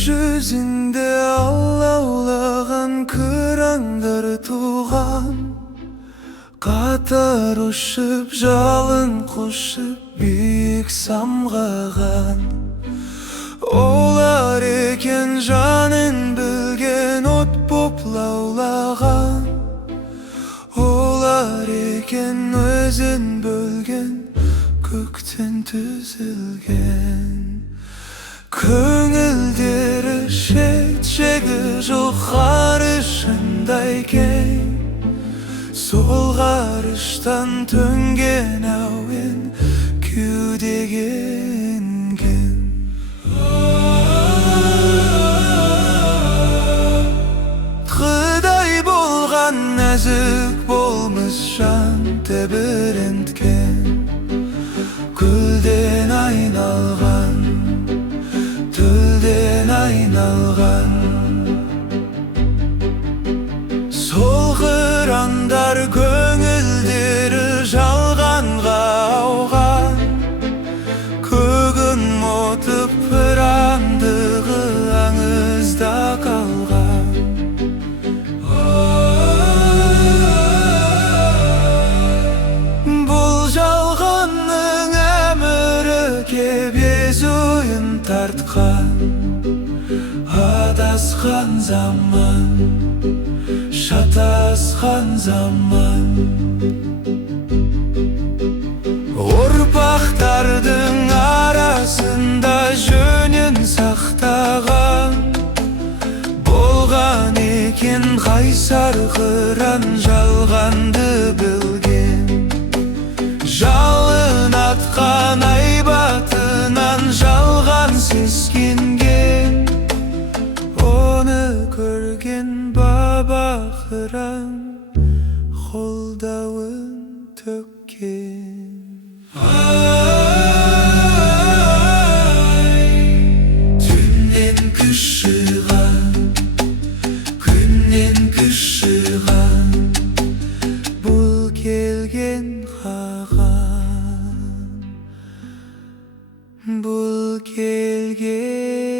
жүзіңде алаулаған қыраңдар туған, қатар ұшып жалын құшып биік самғаған. Олар екен жанын білген от боп лаулаған, олар екен өзін бөлген көктен түзілген. Көңілдері шет-шегі жоқ ғарышындай кең, сол ғарыштан төнген әуен кеудеге енген. Құдай болған нәзік болмыс жан тебіренткен, гүлден айналған, тілден айналған. Сол қырандар көңілдері жалғанға ауған, көгін мотып пырандығы аңызда қалған. Бұл жалғанның әмірі кебез ойын тартқан, адасқан заман, шатасқан заман. Ұрпақтардың арасында жөнін сақтаған, болған екен қайсар қыран жалғанды білген. Жалын атқан айбатынан жалған сескенген, оны көрген баба қыран қолдауын төккен. Түннен күш жиған, күннен күш жиған, бұл келген қаған, бұл келген